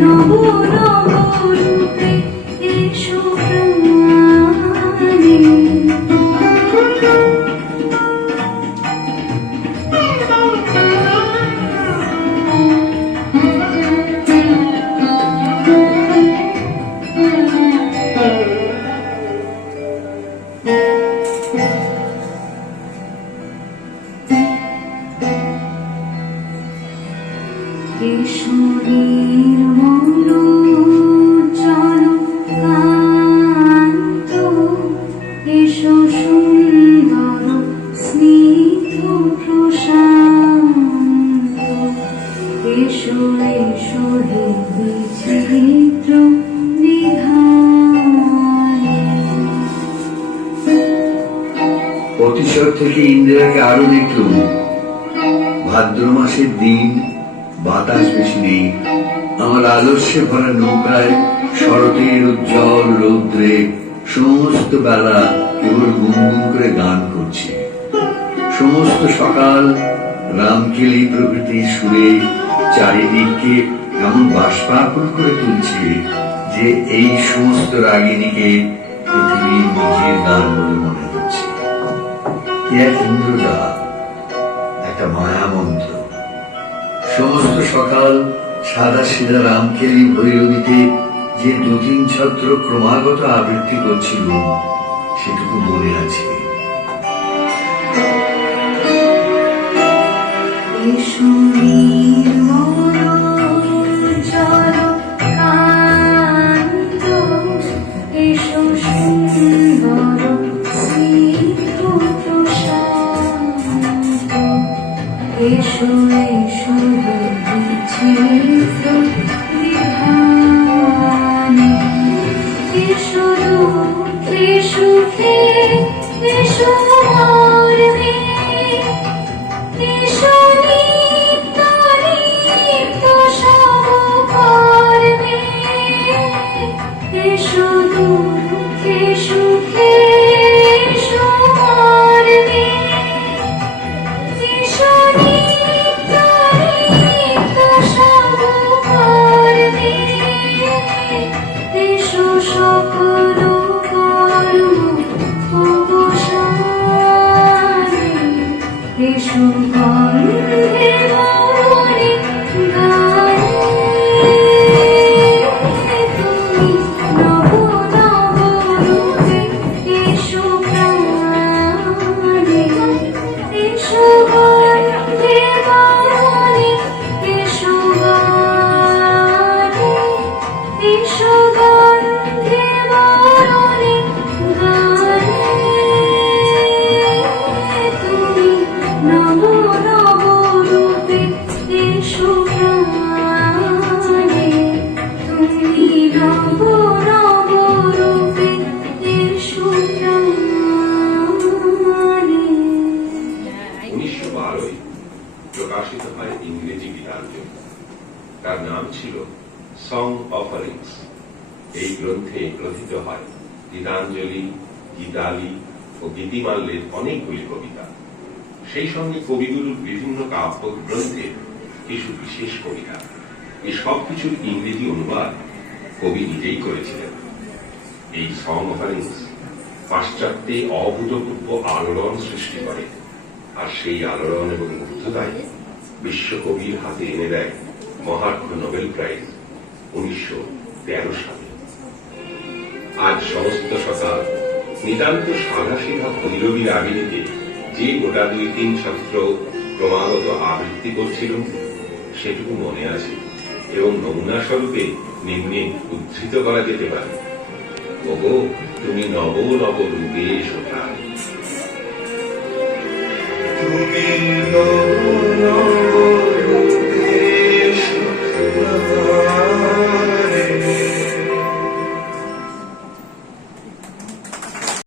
নব নব রূপে এসো প্রাণে। এসো নির্মল জল কান্ত, এসো সুন্দর স্নিগ্ধ প্রশান্ত, এসো এসো হে বিচিত্র বিধানে। প্রতিশোধ থেকে ইন্দিরাকে আরো দেখলুম। ভাদ্র মাসের দিন, বাতাস বেশি নেই। আমার আলস্যে ভরা নৌকায় শরতের উজ্জ্বল রৌদ্রে সমস্ত বেলা কেবল গুনগুন করে গান করছে। সমস্ত সকাল রামকেলি প্রকৃতির সুরে চারিদিককে এমন বাষ্পাকুল করে তুলছে যে এই সমস্ত রাগিনীকে পৃথিবীর নিজের গান বলে মনে হচ্ছে। এক ইন্দ্রজা, একটা মায়া মন্ত্র। সমস্ত সকাল সাদা সিধা রামকেলি ভৈরবীতে যে দু তিন ছত্র ক্রমাগত আবৃত্তি করছিল সেটুকু মনে আছে। এসো নির্মল জল কান্ত, এসো সুন্দর স্নিগ্ধ প্রশান্ত, এসো এসো হে বিচিত্র বিধানে। এসো দুঃখে সুখে এসো মর্মে, এসো নিত্য নিত্য সব কর্মে। এসো দুঃখে সুখে এসো মর্মে, এসো নিত্য নিত্য সব কর্মে। এসো সকল কর্ম অবসানে, এসো গন্ধে ভরে গানে। তুমি নব নব রূপে এসো প্রাণে, এসো গন্ধে ভরে এসো গানে, এসো গন্ধে ভরে গানে। তুমি নব নব রূপে এসো প্রাণে, তুমি নব নব রূপে এসো প্রাণে। 1912 প্রকাশিত হয় ইংরেজি গীতাঞ্জলি। তার নাম ছিল সং অফারিংস। এই গ্রন্থে গ্রথিত হয় গীতাঞ্জলি, গীতালি ও গীতিমাল্যের অনেকগুলি কবিতা। সেই সঙ্গে কবিগুরুর বিভিন্ন কাব্য গ্রন্থের কিছু বিশেষ কবিতা। এই সব কিছুর ইংরেজি অনুবাদ কবি নিজেই করেছিলেন। এই সং অফারিংস পাশ্চাত্যে অভূতপূর্ব আলোড়ন সৃষ্টি করে, আর সেই আলোড়ন এবং মুগ্ধতায় বিশ্বকবির হাতে এনে দেয় মহার্ঘ নোবেল প্রাইজ 1913 সালে। আজ সমস্ত সকাল নিতান্ত সাদা সিধা ভৈরবী রাগিনীতে যে গোটা 2-3 ছত্র ক্রমাগত আবৃত্তি করছিল সেটুকু মনে আছে এবং নমুনা স্বরূপে নিম্নে উদ্ধৃত করা যেতে পারে। ওগো তুমি নব নব রূপে এসো প্রাণে। তুমি